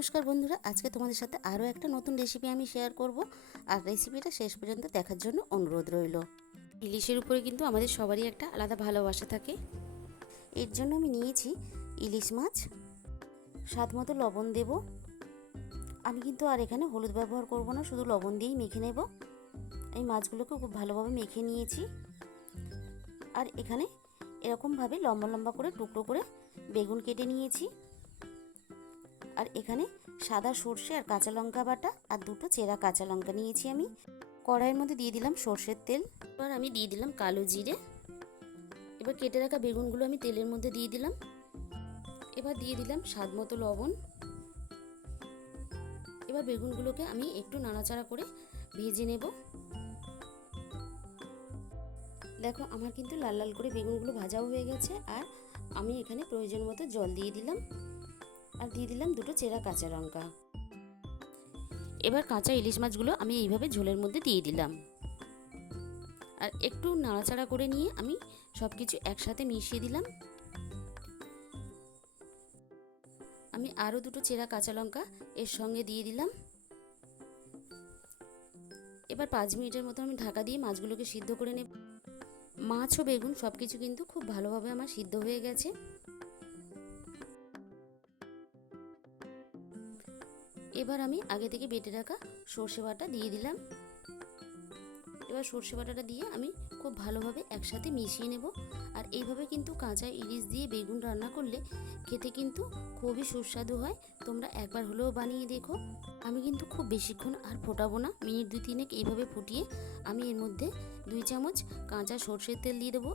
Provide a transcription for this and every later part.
নমস্কার বন্ধুরা, আজকে তোমাদের সাথে আরও একটা নতুন রেসিপি আমি শেয়ার করব। আর রেসিপিটা শেষ পর্যন্ত দেখার জন্য অনুরোধ রইল। ইলিশের উপরে কিন্তু আমাদের সবারই একটা আলাদা ভালোবাসা থাকে। এর জন্য আমি নিয়েছি ইলিশ মাছ, স্বাদ মতো লবণ দেব। আমি কিন্তু আর এখানে হলুদ ব্যবহার করব না, শুধু লবণ দিয়েই মেখে নেব। এই মাছগুলোকে খুব ভালোভাবে মেখে নিয়েছি। আর এখানে এরকমভাবে লম্বা লম্বা করে টুকরো করে বেগুন কেটে নিয়েছি। আর এখানে সাদা সর্ষে আর কাঁচা লঙ্কা বাটা আর দুটো চেরা কাঁচা লঙ্কা নিয়েছি আমি। কড়াইয়ের মধ্যে দিয়ে দিলাম সর্ষের তেল। এবার আমি দিয়ে দিলাম কালো জিরে। এবার কেটে রাখা বেগুনগুলো আমি তেলের মধ্যে দিয়ে দিলাম। এবার দিয়ে দিলাম স্বাদ মতো লবণ। এবার বেগুনগুলোকে আমি একটু নাড়াচাড়া করে ভেজে নেব। দেখো আমার কিন্তু লাল লাল করে বেগুনগুলো ভাজাও হয়ে গেছে আর আমি এখানে প্রয়োজন মতো জল দিয়ে দিলাম। আর দিয়ে দিলাম দুটো চেরা কাঁচা লঙ্কা। এবার কাঁচা ইলিশ মাছগুলো আমি এইভাবে ঝোলের মধ্যে দিয়ে দিলাম। আর একটু নাড়াচাড়া করে নিয়ে আমি সব কিছু একসাথে মিশিয়ে দিলাম। আমি আরও দুটো চেরা কাঁচা লঙ্কা এর সঙ্গে দিয়ে দিলাম। এবার পাঁচ মিনিটের মতো আমি ঢাকা দিয়ে মাছগুলোকে সিদ্ধ করে নেব। মাছ ও বেগুন সব কিছু কিন্তু খুব ভালোভাবে আমার সিদ্ধ হয়ে গেছে। এবার আমি আগে থেকে বেটে রাখা সর্ষে বাটা দিয়ে দিলাম। এবার সর্ষে বাটাটা দিয়ে আমি খুব ভালোভাবে একসাথে মিশিয়ে নেব। আর এইভাবে কিন্তু কাঁচা ইলিশ দিয়ে বেগুন রান্না করলে খেতে কিন্তু খুবই সুস্বাদু হয়। তোমরা একবার হলেও বানিয়ে দেখো। আমি কিন্তু খুব বেশিক্ষণ আর ফোটাবো না। মিনিট দুই তিনেক এইভাবে ফুটিয়ে আমি এর মধ্যে দুই চামচ কাঁচা সর্ষের তেল দিয়ে দেবো।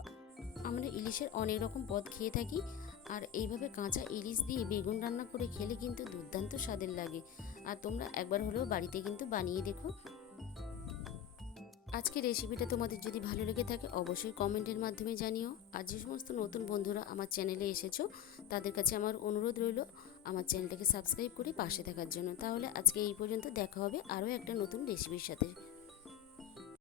আমরা ইলিশের অনেক রকম পদ খেয়ে থাকি আর এইভাবে কাঁচা ইলিশ দিয়ে বেগুন রান্না করে খেলে কিন্তু দুর্দান্ত স্বাদের লাগে। আর তোমরা একবার হলেও বাড়িতে কিন্তু বানিয়ে দেখো। আজকে রেসিপিটা তোমাদের যদি ভালো লেগে থাকে, অবশ্যই কমেন্টের মাধ্যমে জানিও। আর যে সমস্ত নতুন বন্ধুরা আমার চ্যানেলে এসেছ, তাদের কাছে আমার অনুরোধ রইল, আমার চ্যানেলটাকে সাবস্ক্রাইব করে পাশে থাকার জন্য। তাহলে আজকে এই পর্যন্ত দেখা হবে আরও একটা নতুন রেসিপির সাথে।